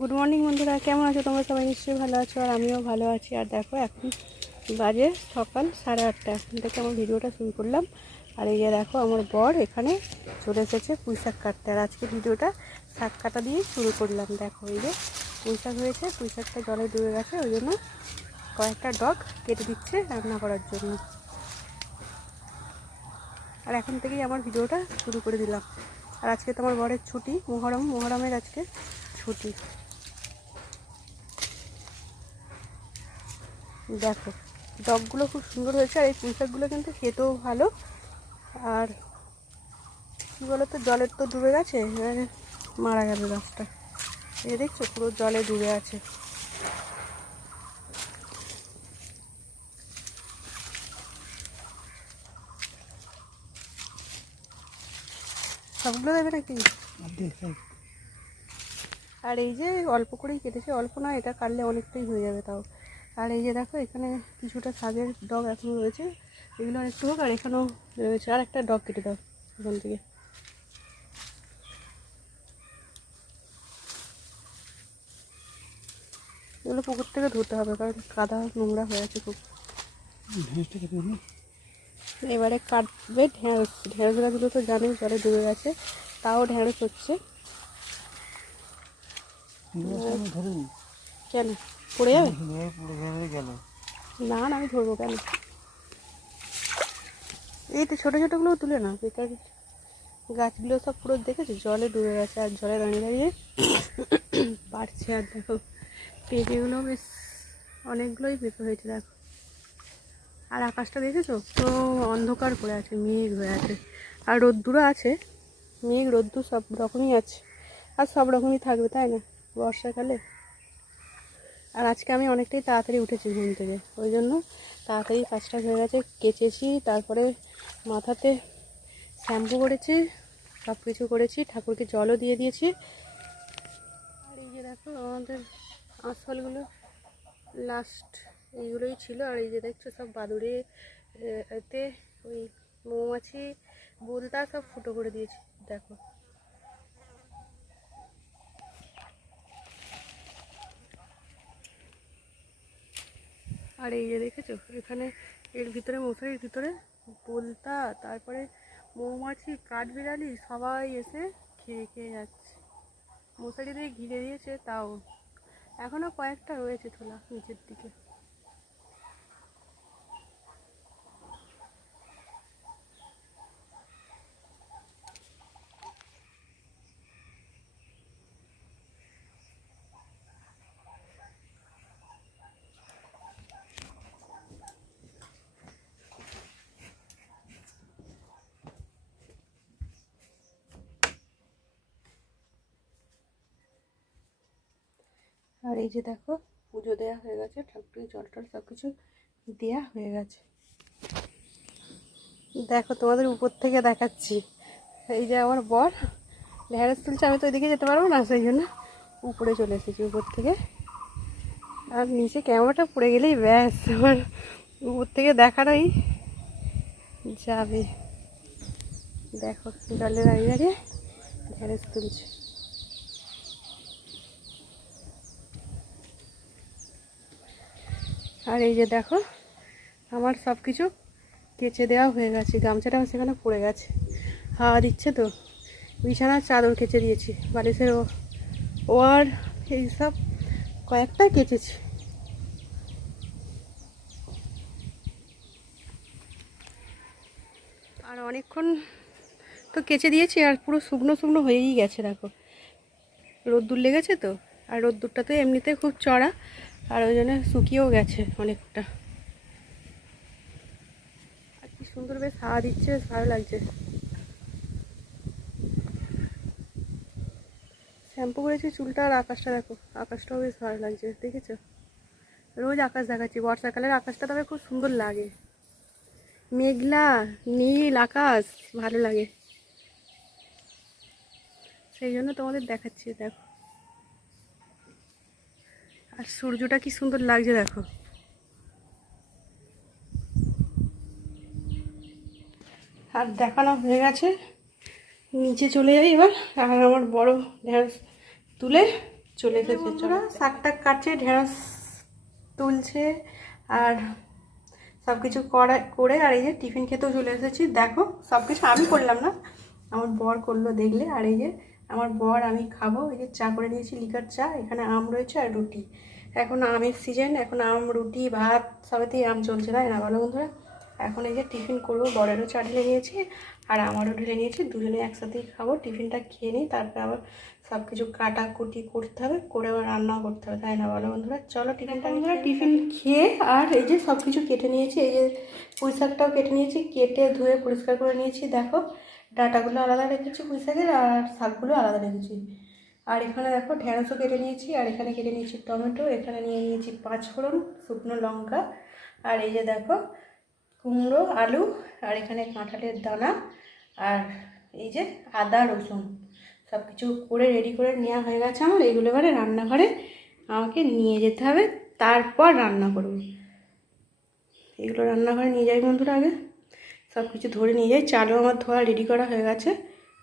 Good morning বন্ধুরা, কেমন আছো তোমরা? সবাই নিশ্চয়ই ভালো আছো, আর আমিও ভালো আছি। আর দেখো এখন বাজে সকাল 8:30। এখন থেকে আমার ভিডিওটা শুরু করলাম। আর এই যে দেখো আমার বর এখানে চলে এসেছে পুঁই শাক কাটতে। আর আজকে ভিডিওটা শাক কাটা দিয়ে শুরু করলাম। দেখো এই যে পুঁই শাক হয়েছে, পুঁই শাকটা জলে ডুবে গেছে, ওই জন্য কয়েকটা ডগ কেটে দিচ্ছে রান্না করার জন্য। আর এখন থেকেই আমার ভিডিওটা শুরু করে দিলাম। আর আজকে তোমার বরের ছুটি, মোহরমের আজকে ছুটি। দেখো ডগগুলো খুব সুন্দর হয়েছে। আর এই পুঁই শাকগুলো কিন্তু খেতেও ভালো। আর কী বলতো, জলের তো ডুবে গেছে, এবারে মারা গেল গাছটা। এই দেখছো পুরো জলে ডুবে আছে। সবগুলো দেবে নাকি? আর এই যে অল্প করেই কেটেছে, অল্প না, এটা কাটলে অনেকটাই হয়ে যাবে তাও। আর এই যে দেখো এখানে কিছুটা শাকের ডগ এখনও রয়েছে, এগুলো আর একটু হোক। আর এখানেও রয়েছে, আর একটা ডগ কেটে দাও এখান থেকে। এগুলো পুকুর থেকে ধুতে হবে, কারণ কাদা নোংরা হয়ে আছে খুব। এবারে কাটবে ঢেঁড়স। ঢেঁড়স গাছগুলো তো জানোই জলে ডুবে গেছে, তাও ঢেঁড়স হচ্ছে। কেন পড়ে যাবে? না না, আমি ধরবো কেন? এই তো ছোটো ছোটোগুলোও তুলে না, বেকার। গাছগুলো সব পুরো দেখেছো জলে ডুবে গেছে, আর জলে দাঁড়িয়ে দাঁড়িয়ে বাড়ছে। আর দেখো পেঁপেগুলো বেশ অনেকগুলোই পেঁপে হয়েছে দেখো। আর আকাশটা দেখেছো তো অন্ধকার করে আছে, মেঘ হয়ে আছে। আর রোদ্দুরও আছে, মেঘ রোদ্দুর সব রকমই আছে। আর সব রকমই থাকবে, তাই না, বর্ষাকালে। আর আজকে আমি অনেকটাই তাড়াতাড়ি উঠেছি ঘুম থেকে, ওই জন্য তাড়াতাড়ি কাজটা হয়ে গেছে। কেচেছি, তারপরে মাথাতে শ্যাম্পু করেছি, সব কিছু করেছি, ঠাকুরকে জলও দিয়ে দিয়েছি। আর এই যে দেখো আমাদের আঁশফলগুলো লাস্ট এইগুলোই ছিল। আর এই যে দেখছো সব বাদুড়ে এতে ওই মৌমাছি বোলতা সব ফুটো করে দিয়েছি দেখো। আর এই যে দেখেছো এখানে এর ভিতরে, মশারির ভিতরে বোলতা, তারপরে মৌমাছি, কাঠবিড়ালি সবাই এসে খেয়ে খেয়ে যাচ্ছে। মশারি দিয়ে ঘিরে দিয়েছে, তাও এখনও কয়েকটা রয়েছে তোলা নিচের দিকে। আর এই যে দেখো পুজো দেওয়া হয়ে গেছে, ঠাকুরের জল টল সব কিছু দেওয়া হয়ে গেছে। দেখো তোমাদের উপর থেকে দেখাচ্ছি, এই যে আমার বর ঢেঁড়স তুলছে। আমি তো ওইদিকে যেতে পারবো না, সেই জন্য উপরে চলে এসেছি উপর থেকে। আর নিচে ক্যামেরাটা পড়ে গেলেই ব্যাস, আমার উপর থেকে দেখারই যাবে। দেখো জলে দাঁড়িয়ে দাঁড়িয়ে ঢেঁড়স তুলছে। আর এই যে দেখো আমার সব কিছু কেচে দেওয়া হয়ে গেছে, গামছাটাও সেখানে পড়ে গেছে, হাওয়া দিচ্ছে তো। বিছানার চাদর কেচে দিয়েছি, বালিশের ওয়ার এইসব কয়েকটা কেচেছি। আর অনেকক্ষণ তো কেচে দিয়েছি, আর পুরো শুকনো শুকনো হয়েই গেছে দেখো, রোদ্দুর লেগেছে তো। আর রোদ্দুরটা তো এমনিতে খুব চড়া, আর ওই জন্য শুকিয়েও গেছে অনেকটা। আর কি সুন্দর বেশ হাওয়া দিচ্ছে, বেশ ভালো লাগছে। শ্যাম্পু করেছি চুলটা, আর আকাশটা দেখো, আকাশটাও বেশ ভালো লাগছে, দেখেছো? রোজ আকাশ দেখাচ্ছি, বর্ষাকালের আকাশটা তবে খুব সুন্দর লাগে, মেঘলা নীল আকাশ, ভালো লাগে, সেই জন্য তোমাদের দেখাচ্ছি। দেখো আর সূর্যটা কি সুন্দর লাগছে দেখো। আর দেখানো হয়ে গেছে, নিচে চলে যাই এবার। আর আমার বড় ঢেঁড়স তুলে চলে এসেছে। বন্ধুরা শাকটা কাটছে, ঢেঁড়স তুলছে আর সব কিছু করে আর এই যে টিফিন খেতেও চলে এসেছি। দেখো সব কিছু আমি করলাম না, আমার বর করলো দেখলে। আর এই যে আমার বর আমি খাবো। এই যে চা করে নিয়েছি, লিকার চা, এখানে আম রয়েছে আর রুটি। এখন আমের সিজন, এখন আম, রুটি, ভাত সবেতেই আম চলছে, তাই না বলো বন্ধুরা? এখন এই যে টিফিন করবো, বরেরও চা ঢেলে নিয়েছি আর আমারও ঢেলে নিয়েছি, দুজনে একসাথেই খাবো। টিফিনটা খেয়ে নিই, তারপরে আবার সব কিছু কাটাকুটি করতে হবে, করে আবার রান্নাও করতে হবে, তাই না বলো বন্ধুরা? চলো টিফিনটা, বন্ধুরা টিফিন খেয়ে আর এই যে সব কিছু কেটে নিয়েছি। এই যে পুঁই শাকটাও কেটে নিয়েছি, কেটে ধুয়ে পরিষ্কার করে নিয়েছি। দেখো ডাঁটাগুলো আলাদা রেখেছি পুঁই শাকের, আর শাকগুলো আলাদা রেখেছি। আর এখানে দেখো ঢেঁড়সও কেটে নিয়েছি, আর এখানে কেটে নিয়েছি টমেটো, এখানে নিয়ে নিয়েছি 5 ফোড়ন, শুকনো লঙ্কা, আর এই যে দেখো কুমড়ো, আলু, আর এখানে কাঁঠালের দানা, আর এই যে আদা রসুন সব কিছু করে রেডি করে নেওয়া হয়ে গেছে আমার। এইগুলো এবারে রান্নাঘরে আমাকে নিয়ে যেতে হবে, তারপর রান্না করব। এগুলো রান্নাঘরে নিয়ে যাই বন্ধুরা, আগে সব কিছু ধরে নিয়ে যাই। চালও আমার ধোয়া রেডি করা হয়ে গেছে।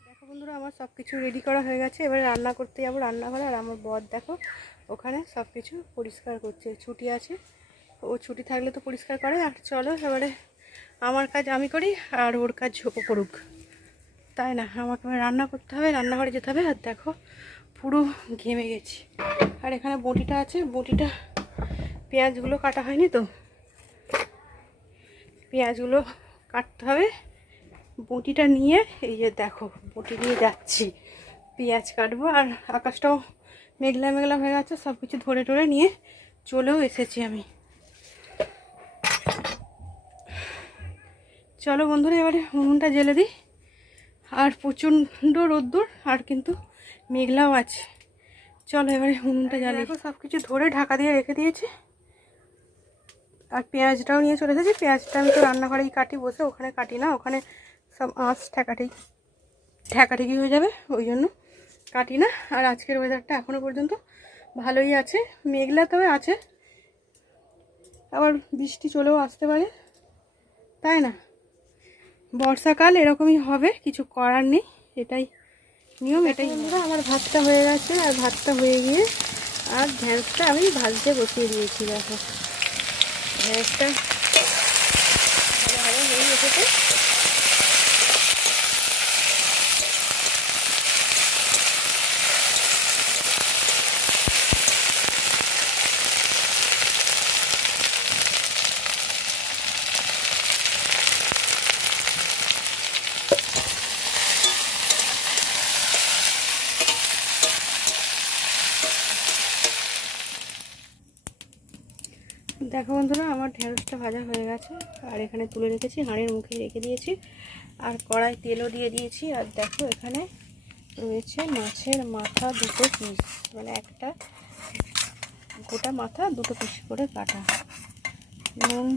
দেখো বন্ধুরা আমার সব কিছু রেডি করা হয়ে গেছে, এবারে রান্না করতে যাবো রান্নাঘরে। আর আমার বর দেখো ওখানে সব কিছু পরিষ্কার করছে, ছুটি আছে, ও ছুটি থাকলে তো পরিষ্কার করে। আর চলো এবারে আমার কাজ আমি করি আর ওর কাজ ও করুক, তাই না? আমাকে রান্না করতে হবে, রান্নাঘরে যেতে হবে। আর দেখো পুরো ঘেমে গেছি। আর এখানে বটিটা আছে, বটিটা পেঁয়াজগুলো কাটা হয়নি তো, পেঁয়াজগুলো কাটতে হবে। বটিটা নিয়ে এই যে দেখো বটি নিয়ে যাচ্ছি, পেঁয়াজ কাটবো। আর আকাশটাও মেঘলা মেঘলা হয়ে গেছে, সব কিছু ধরে টরে নিয়ে চলেও এসেছি আমি। চলো বন্ধুরা এবারে উনুনটা জ্বেলে দিই। আর প্রচণ্ড রোদ্দুর, আর কিন্তু মেঘলাও আছে। চলো এবারে উনুনটা জ্বালিয়ে, দেখো সব কিছু ধরে ঢাকা দিয়ে রেখে দিয়েছি। আর পেঁয়াজটাও নিয়ে চলে এসেছি। পেঁয়াজটা আমি তো রান্নাঘরেই কাটি বসে, ওখানে কাটি না, ওখানে সব আঁশ ঠেকাঠেকি হয়ে যাবে, ওই জন্য কাটি না। আর আজকের ওয়েদারটা এখনও পর্যন্ত ভালোই আছে, মেঘলা তবে আছে, আবার বৃষ্টি চলেও আসতে পারে, তাই না? বর্ষাকাল এরকমই হবে, কিছু করার নেই, এটাই নিয়ম, এটাই। বন্ধুরা আমার ভাতটা হয়ে গেছে, আর ভাতটা হয়ে গিয়ে আর ঢ্যাঁড়সটা আমি ভাজতে বসিয়ে দিয়েছি। দেখো ঢ্যাঁড়সটা ভালো হয়ে এসেছে। দেখো বন্ধুরা আমার ঢেঁড়সটা ভাজা হয়ে গেছে, আর এখানে তুলে রেখেছি, হাঁড়ির মুখে রেখে দিয়েছি, আর কড়াই তেলও দিয়ে দিয়েছি। আর দেখো এখানে রয়েছে মাছের মাথা 2 পিস, মানে একটা গোটা মাথা 2 পিস করে কাটা। নুন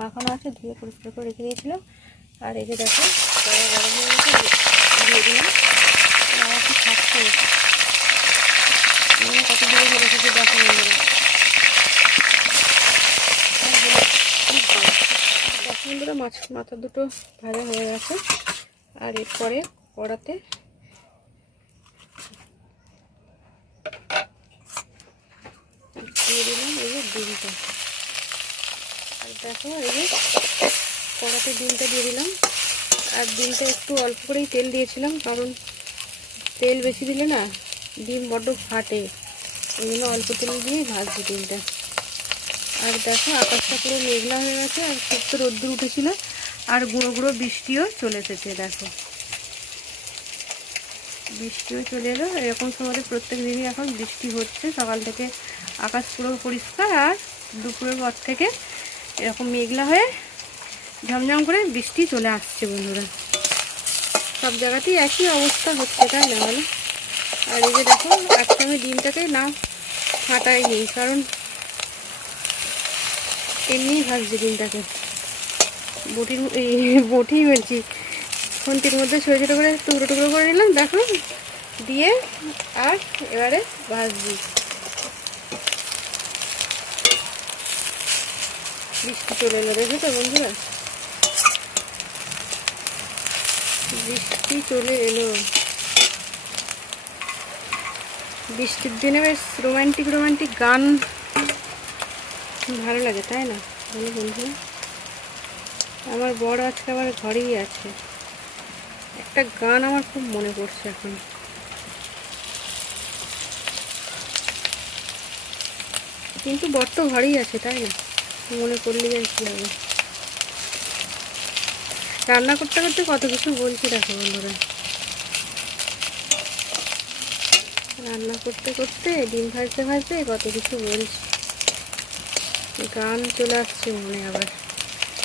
মাখানো আছে, ধুয়ে পরিষ্কার করে রেখে দিয়েছিলাম। আর এই যে দেখো কড়াই গরম হয়ে গেছে, দিয়ে দিলাম। আমার কি খাচ্ছে কত দূরে চলে এসেছে দেখো বন্ধুরা। বন্ধুরা মাছ মাথা 2 ভাজা হয়ে গেছে। আর এরপরে কড়াতে দিয়ে দিলাম এই যে ডিমটা। আর দেখো এই যে কড়াতে ডিমটা দিয়ে দিলাম। আর ডিমটা একটু অল্প করেই তেল দিয়েছিলাম, কারণ তেল বেশি দিলে না ডিম বড্ড ফাটে, ওই জন্য অল্প তেল দিয়েই ভাজছি ডিমটা। আর দেখো আকাশটা পুরো মেঘলা হয়ে গেছে, আর খুব তো রোদ্দুর উঠেছিল, আর গুঁড়ো গুঁড়ো বৃষ্টিও চলে এসেছে। দেখো বৃষ্টিও চলে এলো, এরকম সময় প্রত্যেক দিনই এখন বৃষ্টি হচ্ছে। সকাল থেকে আকাশ পুরো পরিষ্কার, আর দুপুরের পর থেকে এরকম মেঘলা হয়ে ঝমঝম করে বৃষ্টি চলে আসছে বন্ধুরা। সব জায়গাতেই একই অবস্থা হচ্ছে, তাই না বলো? আর এই যে দেখো আজকে আমি ডিমটাকে না ফাটাইনি, কারণ এমনিই ভাজছি ডিমটাকে। বটি বলছি, খুন্তির মধ্যে ছোটো ছোটো করে টুকরো টুকরো করে নিলাম, দেখো দিয়ে আর এবারে ভাজছি। বৃষ্টি চলে এলো, দেখো তো বন্ধুরা বৃষ্টি চলে এলো। বৃষ্টির দিনে বেশ রোমান্টিক রোমান্টিক গান ভালো লাগে, তাই না বলো বন্ধু? আমার বড় আজকে আমার ঘরেই আছে, একটা গান আমার খুব মনে পড়ছে এখন। কিন্তু বর তো ঘরেই আছে, তাই না? মনে করলে আর কি হবে। রান্না করতে করতে কত কিছু বলছি দেখো বন্ধুরা, রান্না করতে করতে ডিম ভাজতে ভাজতে কত কিছু বলছি, গান চলে আসছে মনে। আবার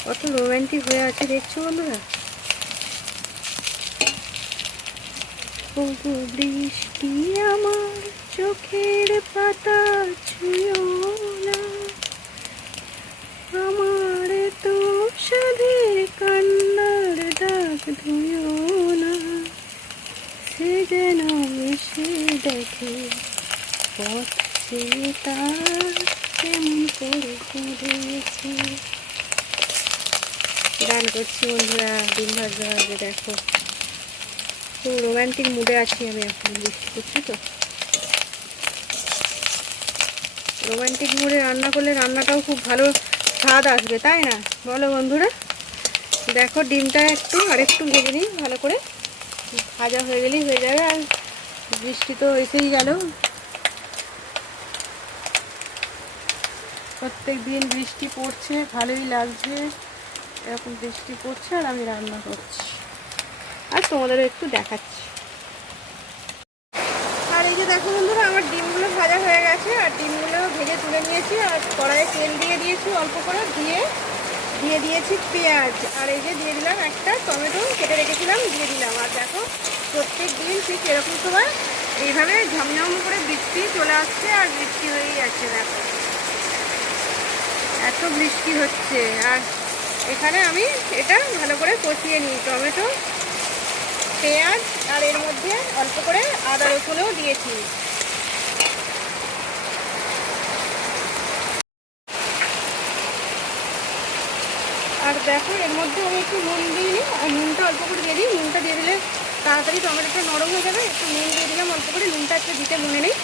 কত রোমান্টিক হয়ে আছে দেখছো বন্ধুরা। তবু বৃষ্টি আমার চোখের পাতা ছুঁয়ো না, আমার তো সাধের কান্নার দাগ ধুয়ো না, সে যেন এসে দেখে পথ চেয়ে তার কেমন করে কেঁদেছে। গান করছি বন্ধুরা ডিম ভাজা ভাজে, দেখো খুব রোম্যান্টিক মুডে আছি আমি এখন। বৃষ্টি করছি তো, রোম্যান্টিক মুডে রান্না করলে রান্নাটাও খুব ভালো স্বাদ আসবে, তাই না বলো বন্ধুরা? দেখো ডিমটা আরেকটু ভেজে নিই ভালো করে, ভাজা হয়ে গেলেই হয়ে যাবে। আর বৃষ্টি তো এসেই গেল, প্রত্যেক দিন বৃষ্টি পড়ছে, ভালোই লাগছে। এরকম বৃষ্টি পড়ছে আর আমি রান্না করছি আর তোমাদেরও একটু দেখাচ্ছি। আর এই যে দেখো বন্ধুরা, আমার ডিমগুলো ভাজা হয়ে গেছে আর ডিমগুলো ভেজে তুলে নিয়েছি। আর কড়াইয়ে তেল দিয়ে দিয়েছি অল্প করে, দিয়ে দিয়েছি পেঁয়াজ। আর এই যে দিয়ে দিলাম একটা টমেটো কেটে রেখেছিলাম, দিয়ে দিলাম। আর দেখো প্রত্যেক দিন ঠিক এরকম সময় এইভাবে ঝমঝম করে বৃষ্টি চলে আসছে আর বৃষ্টি হয়েই যাচ্ছে। দেখো এত বৃষ্টি হচ্ছে। আর এখানে আমি এটা ভালো করে কষিয়ে নিই, টমেটো পেঁয়াজ আর এর মধ্যে অল্প করে আদা রসুনও দিয়েছি। আর দেখো এর মধ্যে আমি একটু নুন দিয়ে নিই, আর নুনটা অল্প করে দিয়ে দিই। নুনটা দিয়ে দিলে তাড়াতাড়ি টমেটোটা নরম হয়ে যাবে। একটু নুন দিয়ে দিলাম অল্প করে, নুনটা একটু দিতে মনে নেই।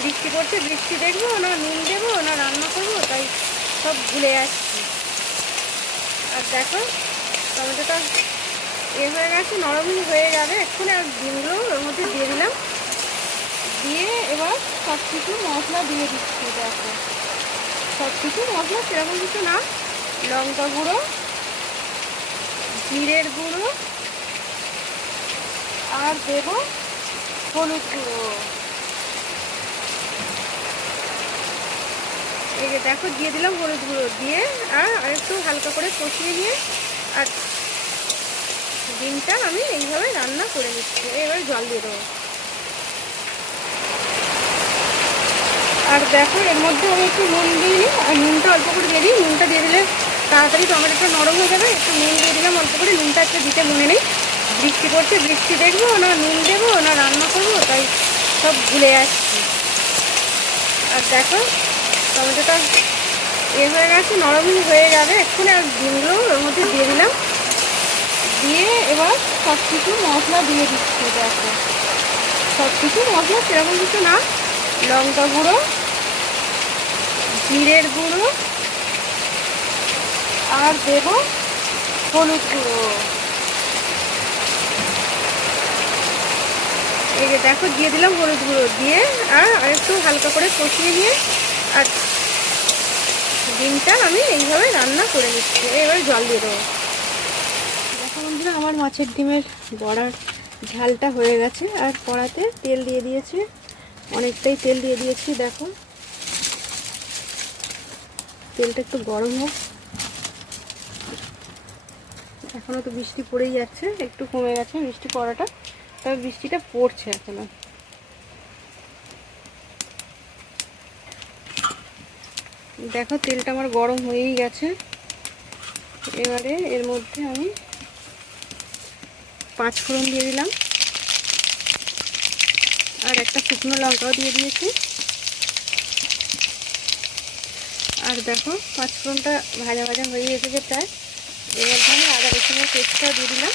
বৃষ্টি পড়ছে, বৃষ্টি দেখবো না নুন দেবো না রান্না করবো, তাই সব ভুলে যাচ্ছি। আর দেখো টমেটোটা হয়ে গেছে, নরম হয়ে যাবে এক্ষুনি। আর ডিমগুলো ওর মধ্যে দিয়ে দিলাম, দিয়ে এবার সব কিছু মশলা দিয়ে দিচ্ছি। দেখো সব কিছু মশলা সেরকম কিছু না, লঙ্কা গুঁড়ো, জিরের গুঁড়ো, আর দেবো হলুদ গুঁড়ো। এই যে দেখো দিয়ে দিলাম হলুদ গুঁড়ো, দিয়ে আর একটু হালকা করে কষিয়ে নিয়ে আর ডিমটা আমি এইভাবে রান্না করে নিচ্ছি। এবার জল দিয়ে দেবো। আর দেখো এর মধ্যে আমি একটু নুন দিয়ে নিই, আর নুনটা অল্প করে দিয়ে দিই। নুনটা দিয়ে দিলে তাড়াতাড়ি টমেটোটা নরম হয়ে যাবে। একটু নুন দিয়ে দিলাম অল্প করে, নুনটা একটু দিতে মনে নেই। বৃষ্টি পড়ছে, বৃষ্টি দেখবো না নুন দেবো না রান্না করবো, তাই সব ভুলে যাচ্ছি। আর দেখো টমেটোটা হয়ে গেছে, নরম হয়ে যাবে এক্ষুনি। আর ডিমগুলো ওর মধ্যে দিয়ে দিলাম, দিয়ে এবার সব কিছু মশলা দিয়ে দিচ্ছি। দেখো সব কিছু মশলা সেরকম কিছু না, লঙ্কা গুঁড়ো, জিরের গুঁড়ো, আর দেবো হলুদ গুঁড়ো। এই যে দেখো দিয়ে দিলাম হলুদ গুঁড়ো, দিয়ে আর একটু হালকা করে কষিয়ে নিয়ে আর ডিমটা আমি এইভাবে রান্না করে নিচ্ছি। এবার জল দিয়ে দেবো। দেখো বন্ধুরা, আমার মাছের ডিমের বড়ার ঝালটা হয়ে গেছে। আর কড়াতে তেল দিয়ে দিয়েছি, অনেকটাই তেল দিয়ে দিয়েছি। দেখো তেলটা একটু গরম হোক। এখনও তো বৃষ্টি পড়েই যাচ্ছে, একটু কমে গেছে বৃষ্টি পড়াটা, তবে বৃষ্টিটা পড়ছে এখনো। দেখো তেলটা আমার গরম হয়েই গেছে। এবারে এর মধ্যে আমি 5 ফোড়ন দিয়ে দিলাম, আর একটা শুকনো লঙ্কাও দিয়ে দিয়েছি। আর দেখো 5 ফোড়নটা ভাজা ভাজা হয়ে এসেছে প্রায়। এবার আমি আদা রসুনের পেস্টটাও দিয়ে দিলাম।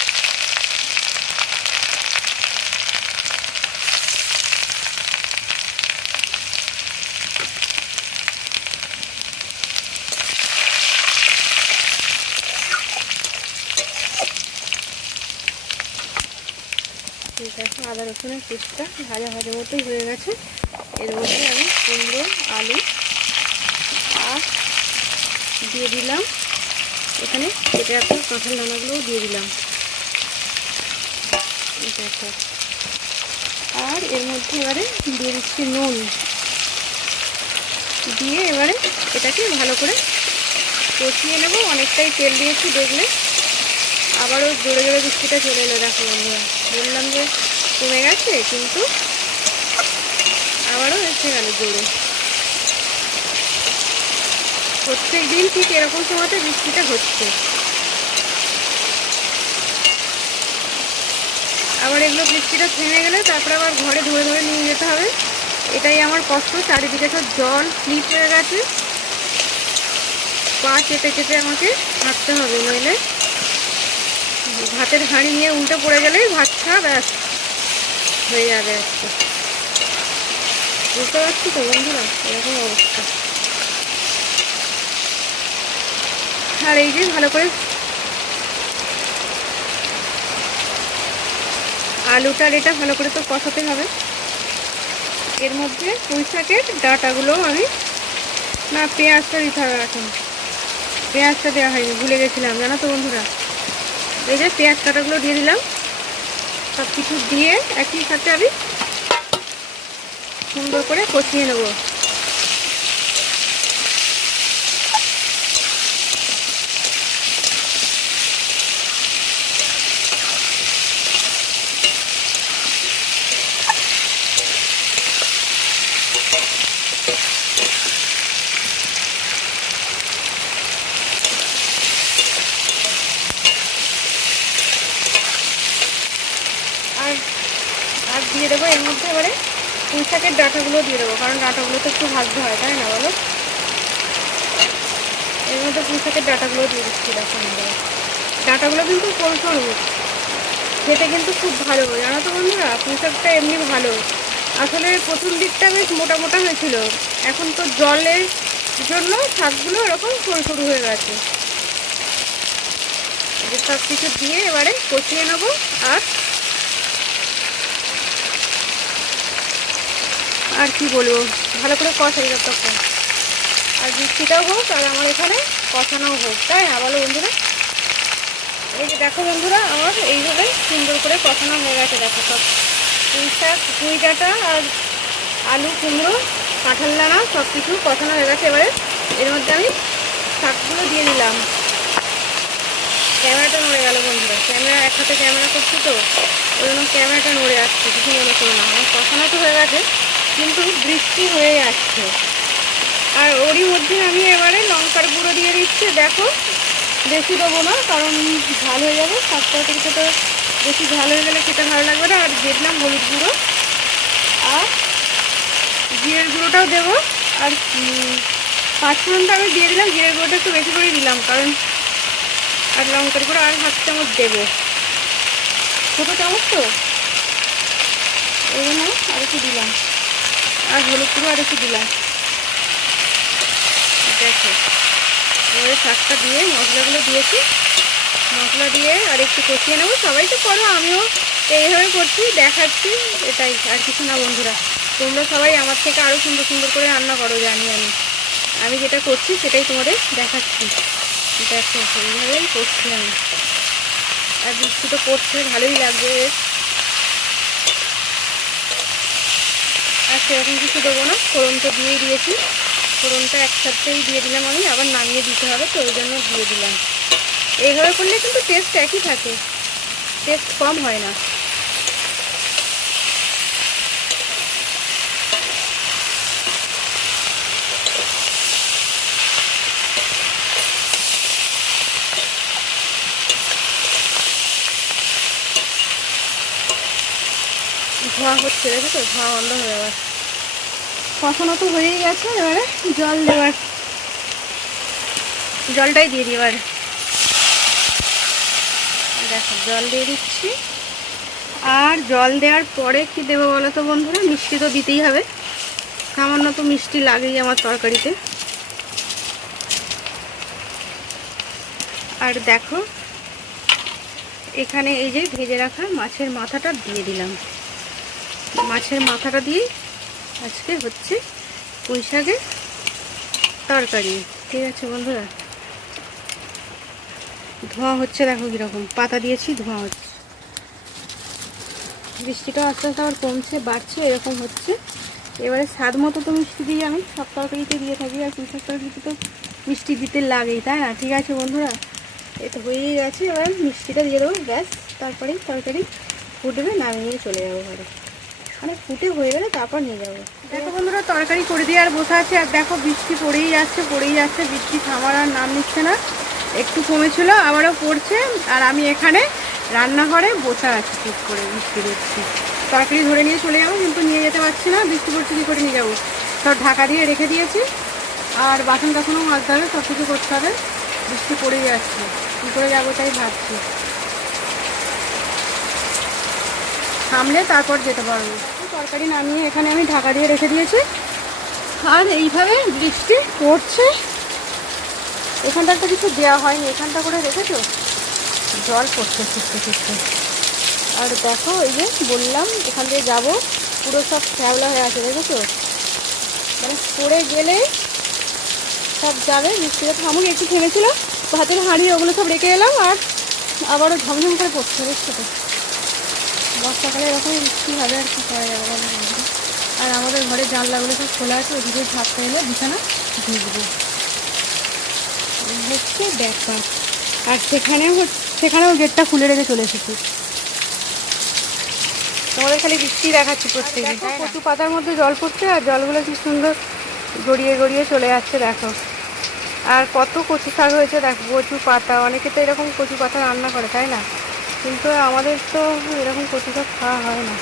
আদা রসুনের পেস্টটা ভাজা ভাজা মতোই হয়ে গেছে। এর মধ্যে আমি কুমড়ো, আলু আর দিয়ে দিলাম, এখানে কেটে রাখা কাঁঠাল দানাগুলোও দিয়ে দিলাম। দেখো, আর এর মধ্যে এবারে দিয়ে দিচ্ছি নুন, দিয়ে এবারে এটাকে ভালো করে কষিয়ে নেব। অনেকটাই তেল দিয়েছি, দেখলে আবারও জোরে জোরে বৃষ্টিটা চলে এলো। দেখো বন্ধুরা, বললাম যে কমে গেছে, কিন্তু আবারও এসে গেল জোরে। প্রত্যেক দিন ঠিক এরকম সময়তে বৃষ্টিটা হচ্ছে। আবার এগুলো বৃষ্টিটা থেমে গেলে তারপরে আবার ঘরে ধরে ধরে নিয়ে যেতে হবে। এটাই আমার কষ্ট। চারিদিকে সব জল স্লিপ হয়ে গেছে, পা চেপে চেপে আমাকে হাঁটতে হবে, নইলে ভাতের হাঁড়ি নিয়ে উল্টে পড়ে গেলেই ভাতটা ব্যাস হয়ে যাবে একটা। বুঝতে পারছি তো বন্ধুরা, এরকম অবস্থা। আর এই যে ভালো করে আলুটার এটা ভালো করে তো কষাতে হবে। এর মধ্যে পুঁই শাকের ডাঁটাগুলো আমি, না পেঁয়াজটা দিতে হবে এখন, পেঁয়াজটা দেওয়া হয়নি, ভুলে গেছিলাম জানো তো বন্ধুরা। এই যে পেঁয়াজ কাটাগুলো দিয়ে দিলাম, সব কিছু দিয়ে একই সাথে আমি সুন্দর করে কষিয়ে নেব। আর দিয়ে দেবো এর মধ্যে এবারে পুঁই শাকের ডাঁটাগুলো দিয়ে দেবো, কারণ ডাঁটাগুলো তো একটু ভাজতে হয়, তাই না বলো। এর মধ্যে পুঁই শাকের ডাঁটাগুলো দিয়ে দিচ্ছি। দেখো ডাঁটাগুলো কিন্তু সরু সরু, খেতে কিন্তু খুব ভালো, জানো তো বন্ধুরা। পুঁই শাকটা এমনি ভালো, আসলে প্রথম দিকটা বেশ মোটা মোটা হয়েছিল, এখন তো জলের জন্য শাকগুলো এরকম সরু সরু হয়ে গেছে। সব কিছু দিয়ে এবারে কষিয়ে নেবো। আর কি বলবো, ভালো করে কষাই তখন। আর বৃষ্টিটাও হোক আর আমার এখানে কষানোও হোক, তাই না বলো বন্ধুরা। এই যে দেখো বন্ধুরা, আমার এইভাবে সুন্দর করে কষানো হয়ে গেছে। দেখো সব পুঁই শাক, পুঁই ডাঁটা আর আলু, কুমড়ো, কাঁঠাল দানা সব কিছু কষানো হয়ে গেছে। এবারে এর মধ্যে আমি শাকগুলো দিয়ে দিলাম। ক্যামেরাটা নড়ে গেল বন্ধুরা, ক্যামেরা এক হাতে ক্যামেরা করছি তো, ওই জন্য ক্যামেরাটা নড়ে যাচ্ছে, কিছু মনে করো না। আমার কষানো তো হয়ে গেছে, কিন্তু বৃষ্টি হয়ে যাচ্ছে। আর ওরই মধ্যে আমি এবারে লঙ্কার গুঁড়ো দিয়ে দিচ্ছি। দেখো, বেশি দেবো না, কারণ ঝাল হয়ে যাবে। শাক তরকারিতে তো বেশি ঝাল হয়ে গেলে খেতে ভালো লাগবে না। আর দিয়ে দিলাম হলুদ গুঁড়ো, আর জিরের গুঁড়োটাও দেবো। আর পাঁচফোড়নটা আমি দিয়ে দিলাম, জিরের গুঁড়োটা একটু বেশি করেই দিলাম, কারণ আর লঙ্কার গুঁড়ো আর 1/2 চামচ দেবো, ছোটো চামচ তো, এই জন্য আর একটু দিলাম। আর হলুদ গুঁড়ো আর একটু দিলাম। দেখো এবারে শাকটা দিয়ে মশলাগুলো দিয়েছি, মশলা দিয়ে আর একটু কষিয়ে নেবো। সবাই তো করো, আমিও এইভাবে করছি, দেখাচ্ছি, এটাই আর কিছু না বন্ধুরা। তোমরা সবাই আমার থেকে আরও সুন্দর সুন্দর করে রান্না করো, জানি আমি যেটা করছি সেটাই তোমাদের দেখাচ্ছি। দেখো এইভাবেই করছি আমি। আর বৃষ্টি তো পড়ছে, ভালোই লাগবে বেশ। আর সেরকম কিছু দেবো না, ফোড়ন তো দিয়েই দিয়েছি। ফোড়নটা একসাথেই দিয়ে দিলাম আমি, আবার নামিয়ে দিতে হবে তো ওই জন্য দিয়ে দিলাম। এইভাবে করলে কিন্তু টেস্ট একই থাকে, টেস্ট কম হয় না। ধোয়া হচ্ছে, দেখো তো, ধোয়া বন্ধ হয়ে গেছে। কষানো তো হয়েই গেছে, এবারে জল দেওয়ার, জলটাই দিয়ে দিই এবার। দেখো জল দিয়ে দিচ্ছি। আর জল দেওয়ার পরে কি দেবো বলো তো বন্ধুরা, মিষ্টি তো দিতেই হবে, সামান্য তো মিষ্টি লাগেই আমার তরকারিতে। আর দেখো এখানে এই যে ভেজে রাখা মাছের মাথাটা দিয়ে দিলাম। মাছের মাথাটা দিয়ে আজকে হচ্ছে পুঁই শাকের তরকারি। ঠিক আছে বন্ধুরা, ধোঁয়া হচ্ছে দেখো কীরকম, পাতা দিয়েছি ধোঁয়া হচ্ছে। বৃষ্টিটা আস্তে আস্তে আবার কমছে, বাড়ছে, এরকম হচ্ছে। এবারে স্বাদ মতো তো মিষ্টি দিই, আমি সব তরকারিতে দিয়ে থাকি, আর পুঁই শাক তরকারিতে তো মিষ্টি দিতে লাগেই, তাই না? ঠিক আছে বন্ধুরা, এই তো হয়েই গেছে। এবার মিষ্টিটা দিয়ে দেবো, ব্যাস। তারপরেই তরকারি ফুটবে, নামিয়ে চলে যাবো ঘরে। মানে ফুটে হয়ে গেলে তারপর নিয়ে যাবো। দেখো বন্ধুরা, তরকারি করে দিয়ে আর বসে আছে, আর দেখো বৃষ্টি পড়েই যাচ্ছে, বৃষ্টি থামার আর নাম নিচ্ছে না। একটু কমেছিল, আবারও পড়ছে। আর আমি এখানে রান্নাঘরে বসে আছি ঠিক করে, বৃষ্টি দেখছি। তরকারি ধরে নিয়ে চলে যাবো, কিন্তু নিয়ে যেতে পারছি না, বৃষ্টি পড়ছে, কী করে নিয়ে যাবো? সব ঢাকা দিয়ে রেখে দিয়েছি, আর বাসন টাসনও মাজতে হবে, সব কিছু করতে হবে। বৃষ্টি পড়েই যাচ্ছে, কী করে যাবো তাই ভাবছি। থামলে তারপর যেতে পারবো। তরকারি নামিয়ে এখানে আমি ঢাকা দিয়ে রেখে দিয়েছি, আর এইভাবে বৃষ্টি পড়ছে। এখানটা তো কিছু দেওয়া হয়নি, এখানটা করে রেখেছো, জল পড়ছে ছুটতে ছুটতে। আর দেখো, এই যে বললাম এখান দিয়ে যাবো, পুরো সব শ্যাওলা হয়ে আছে, দেখেছো? মানে পড়ে গেলে সব যাবে। বৃষ্টিটা থামুক, একটু থেমেছিল, ভাতের হাঁড়ি ওগুলো সব রেখে এলাম, আর আবারও ঝমঝম করে পড়ছে, দেখছো তো? বর্ষাকালে এরকম বৃষ্টি হবে, আর কি করা যাবে বলো? আর আমাদের ঘরে জানলাগুলো সব খোলা আছে, ওদিকে ঝাপটা এলে বিছানা ভিজবে, হচ্ছে ব্যাপার। আর সেখানেও গেটটা খুলে রেখে চলে এসেছি। তোমাদের খালি বৃষ্টি দেখাচ্ছি প্রত্যেকে। কচু পাতার মধ্যে জল পড়ছে, আর জলগুলো কি সুন্দর গড়িয়ে গড়িয়ে চলে যাচ্ছে, দেখো। আর কত কচু শাক হয়েছে দেখো, কচু পাতা। অনেকে তো এরকম কচু পাতা রান্না করে, তাই না? কিন্তু আমাদের তো এরকম কচু শাক খাওয়া হয় না।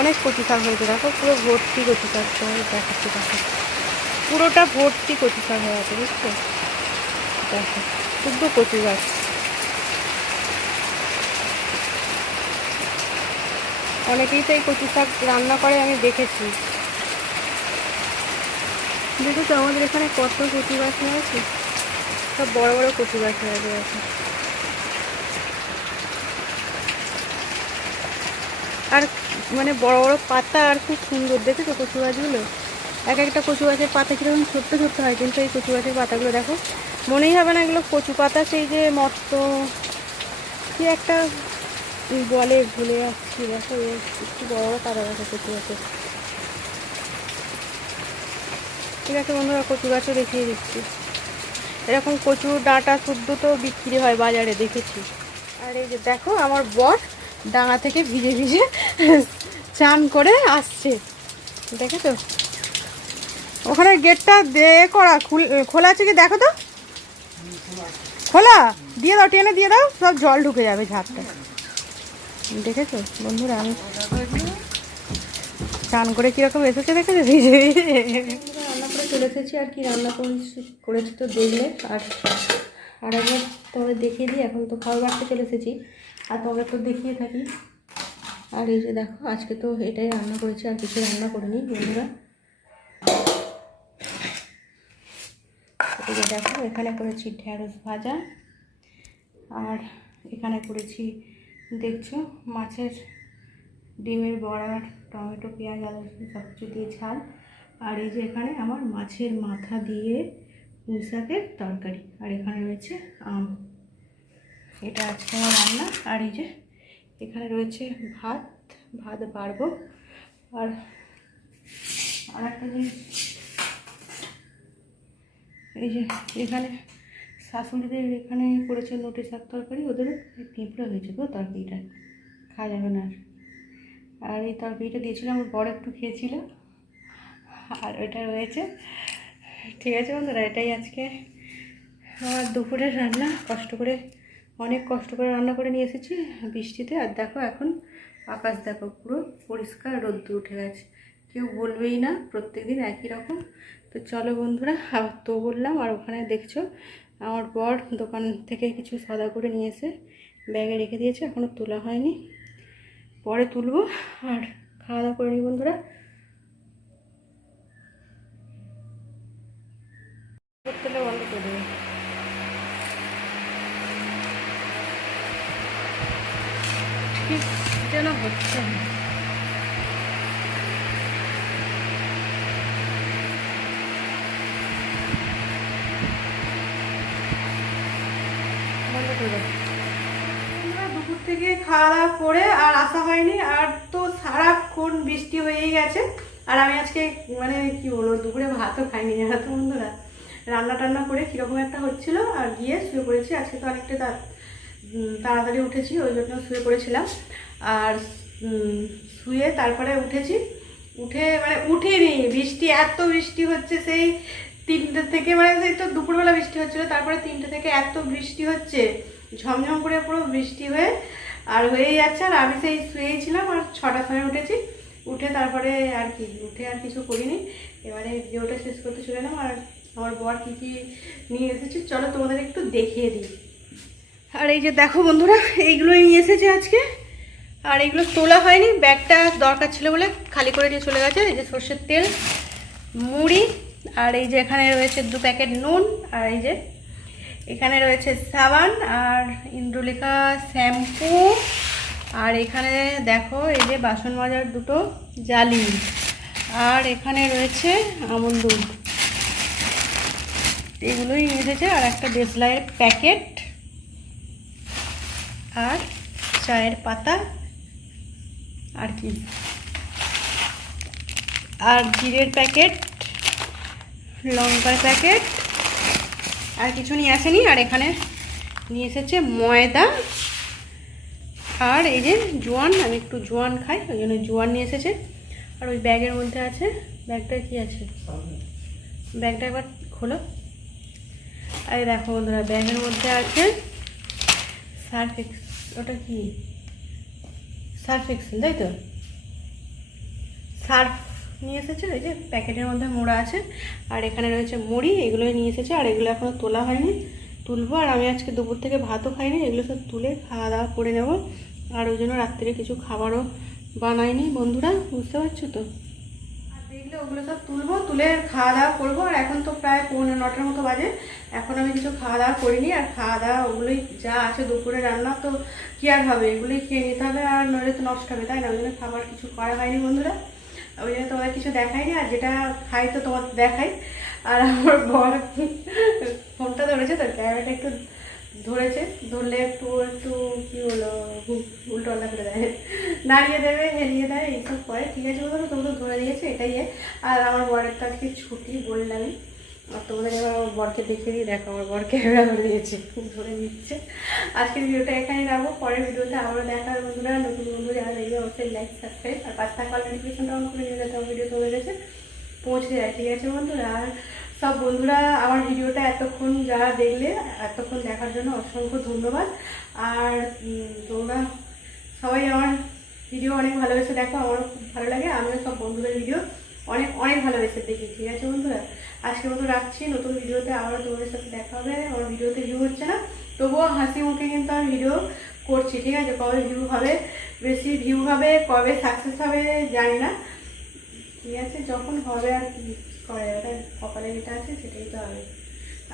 অনেক কচু শাক হয়েছে দেখো, পুরো ভর্তি কচু শাক। তোমাদের দেখাচ্ছি দেখো, পুরোটা ভর্তি কচু শাক হয়ে আছে, বুঝছো? দেখো, শুদ্ধ কচু গাছ। অনেকেই তো এই কচু শাক রান্না করে, আমি দেখেছি। দেখেছো আমাদের এখানে কত কচু গাছ হয়েছে, সব বড় বড় কচু গাছ হয়ে গেছে। আর মানে বড় বড় পাতা, আর খুব সুন্দর, দেখেছো কচু গাছগুলো? এক একটা কচু গাছের পাতা কীরকম ছোট্ট ছোট্ট হয়, কিন্তু এই কচু গাছের পাতাগুলো দেখো, মনেই হবে না এগুলো কচু পাতা। সেই যে মত্ত কি একটা বলে, ভুলে যাচ্ছি। দেখো একটু বড় বড় পাতা গাছ কচু গাছের। ঠিক আছে বন্ধুরা, কচু গাছও দেখিয়ে দিচ্ছি। এরকম কচু ডাঁটা শুদ্ধ তো বিক্রি হয় বাজারে, দেখেছি। আর এই যে দেখো, আমার বর ডাঙা থেকে ভিজে ভিজে চান করে আসছে, দেখেছো? ওখানে গেটটা করা খোলা আছে কি দেখো তো, খোলা দিয়ে দাও, টেনে দিয়ে দাও, সব জল ঢুকে যাবে ঝাপটা। দেখেছো বন্ধুরা, আমি চান করে কীরকম এসেছে, দেখেছো? ভিজে ভিজে রান্না করে চলে এসেছি। আর কি রান্না করেছি তো দেখলে, আর একবার তোমাদের দেখিয়ে দিই। এখন তো খাবার বাড়তে চলে এসেছি, আর তোমাদের তো দেখিয়ে থাকি। আর এই যে দেখো, আজকে তো এটাই রান্না করেছি, আর কিছু রান্না করিনি বন্ধুরা। এই যে দেখো, এখানে করেছি ঢেঁড়স ভাজা, আর এখানে করেছি দেখছো মাছের ডিমের বড়া, টমেটো, পেঁয়াজ, আলু সব কিছু দিয়ে ঝাল। আর এই যে এখানে আমার মাছের মাথা দিয়ে পুঁই শাকের তরকারি, আর এখানে রয়েছে আম। এটা আজকে আমার রান্না। আর এই যে এখানে রয়েছে ভাত বাড়বো। আর একটা জিনিস, এই যে এখানে শাশুড়িদের এখানে করেছে নোটে শাক তরকারি, ওদের পিঁপড়ে হয়েছে তো, তরকারিটা খাওয়া যাবে না। আর এই তরকারিটা দিয়েছিলাম, আমার বড় একটু খেয়েছিল, আর ওইটা রয়েছে। ঠিক আছে বন্ধুরা, এটাই আজকে আমার দুপুরের রান্না। অনেক কষ্ট করে রান্না করে নিয়ে এসেছি বৃষ্টিতে। আর দেখো এখন আকাশ দেখো, পুরো পরিষ্কার, রোদ্দুর উঠে গেছে। কেউ বলবেই না, প্রত্যেকদিন একই রকম। তো চলো বন্ধুরা, আবার তো বললাম। আর ওখানে দেখছো আমার বর দোকান থেকে কিছু সওদা করে নিয়ে এসে ব্যাগে রেখে দিয়েছে, এখনও তোলা হয়নি, পরে তুলবো। আর খাওয়া দাওয়া করে নিই বন্ধুরা। তুলে বন্ধ করে দেবো। ঠিক যেন হচ্ছে না। দুপুর থেকে খাওয়া দাওয়া করে আর আসা হয়নি, আর তো সারাক্ষণ বৃষ্টি হয়েই গেছে। আর আমি আজকে মানে কি বলবো, দুপুরে ভাতও খাইনি জানো তো বন্ধুরা। রান্না টান্না করে কীরকম একটা হচ্ছিলো আর গিয়ে শুয়ে পড়েছি। আজকে তো অনেকটা তাড়াতাড়ি উঠেছি, ওই জন্য শুয়ে পড়েছিলাম। আর শুয়ে তারপরে উঠেছি, উঠে মানে উঠিনি, বৃষ্টি এত বৃষ্টি হচ্ছে সেই 3টে থেকে, মানে সেই তো দুপুরবেলা বৃষ্টি হচ্ছিলো, তারপরে 3টে থেকে এত বৃষ্টি হচ্ছে, ঝমঝম করে পুরো বৃষ্টি হয়ে আর হয়েই যাচ্ছে। আর আমি সেই শুয়েই ছিলাম, আর 6টার সময় উঠেছি। উঠে তারপরে আর কি, উঠে আর কিছু করিনি, এবারে ভিডিওটা শেষ করতে চলে এলাম। আর আমার বর কী কী নিয়ে এসেছে চলো তোমাদের একটু দেখিয়ে দিই। আর এই যে দেখো বন্ধুরা, এইগুলোই নিয়ে এসেছে আজকে। আর এগুলো তোলা হয়নি, ব্যাগটা দরকার ছিল বলে খালি করে নিয়ে চলে গেছে। এই যে সর্ষের তেল, মুড়ি, আর এই যে এখানে রয়েছে 2 প্যাকেট নুন, আর এই যে এখানে রয়েছে সাবান আর ইন্দ্রলেখা শ্যাম্পু, আর এখানে দেখো এই যে বাসন মাজার 2টো জালি, আর এখানে রয়েছে আমুল দুধ, এগুলোই নিয়ে এসেছে। আর একটা দেশলাইয়ের প্যাকেট, আর চায়ের পাতা, আর কি, আর জিরের প্যাকেট, লঙ্কার প্যাকেট, আর কিছু নিয়ে আসেনি। আর এখানে নিয়ে এসেছে ময়দা, আর এই যে জোয়ান, আমি একটু জোয়ান খাই ওই জন্য জোয়ান নিয়ে এসেছে। আর ওই ব্যাগের মধ্যে আছে, ব্যাগটা কি আছে, ব্যাগটা একবার খোলো। আর দেখো বন্ধুরা, ব্যাগের মধ্যে আছে সার্ফ এক্সেল, ওটা কি সার্ফ এক্সেল তাই তো, সার্ফ নিয়ে এসেছে, এই যে প্যাকেটের মধ্যে মোড়া আছে। আর এখানে রয়েছে মুড়ি, এগুলোই নিয়ে এসেছে। আর এগুলো এখনও তোলা হয়নি, তুলবো। আর আমি আজকে দুপুর থেকে ভাতও খাইনি, এগুলো সব তুলে খাওয়া দাওয়া করে নেব। আর ওই জন্য রাত্রে কিছু খাবারও বানাইনি বন্ধুরা, বুঝতে পারছো তো। আর দেখলে ওগুলো সব তুলবো, তুলে খাওয়া দাওয়া করবো। আর এখন তো প্রায় 9:45 মতো বাজে, এখন আমি কিছু খাওয়া দাওয়া করিনি। আর খাওয়া দাওয়া ওগুলোই যা আছে দুপুরে রান্না, তো কী আর হবে, এগুলোই খেয়ে নিতে হবে, আর নইলে তো নষ্ট হবে, তাই না? ওই জন্য খাবার কিছু করা হয়নি বন্ধুরা, ওই জন্য তোমাদের কিছু দেখাইনি। আর যেটা খাই তো তোমার দেখাই। আর আমার বর ফোনটা ধরেছে, তো ক্যামেরাটা একটু ধরেছে, ধরলে একটু একটু কী বলো, উল্টো পাল্টা করে দেয়, নাড়িয়ে দেবে, হেরিয়ে দেয়, এইসব করে। ঠিক আছে বলো, তোমরা ধরে দিয়েছে, এটাই। আর আমার বরের তো আজকে ছুটি বললামই। আর তোমাদের এবার আমার বরকে দেখে দিয়ে দেখো, আমার বর ক্যামেরা ধরে দিয়েছে, ধরে নিচ্ছে। আজকের ভিডিওটা এখানেই রাখবো, পরের ভিডিওতে আবারও দেখার বন্ধুরা। নতুন বন্ধু যারা দেখবে অবশ্যই লাইক, সাবস্ক্রাইব আর পাঁচ থাকা নোটিফিকেশনটা অন করে নিয়ে যাতে আমার ভিডিও তোমাদের কাছে পৌঁছে যায়। ঠিক আছে বন্ধুরা? আর সব বন্ধুরা আমার ভিডিওটা এতক্ষণ যারা দেখলে, এতক্ষণ দেখার জন্য অসংখ্য ধন্যবাদ। আর তোমরা সবাই আমার ভিডিও অনেক ভালোবেসে দেখো, আমারও খুব ভালো লাগে। আমিও সব বন্ধুদের ভিডিও অনেক অনেক ভালোবেসে দেখি। ঠিক আছে বন্ধুরা, আজকের মতো রাখছি। নতুন ভিডিওতে আবারও তোমাদের সাথে দেখা হবে। আমার ভিডিওতে ভিউ হচ্ছে না, তবুও হাসি মুখে কিন্তু আমি ভিডিও করছি। ঠিক আছে, কবে ভিউ হবে, বেশি ভিউ হবে, কবে সাকসেস হবে জানি না। ঠিক আছে, যখন হবে আর কি করে, ওটা কপালে যেটা আছে সেটাই তো হবে।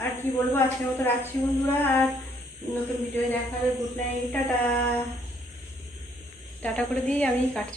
আর কি বলবো, আজকের মতো রাখছি বন্ধুরা। আর নতুন ভিডিও দেখা হবে। Good night, tata. টাটা করে দিয়ে আমি কাটছি।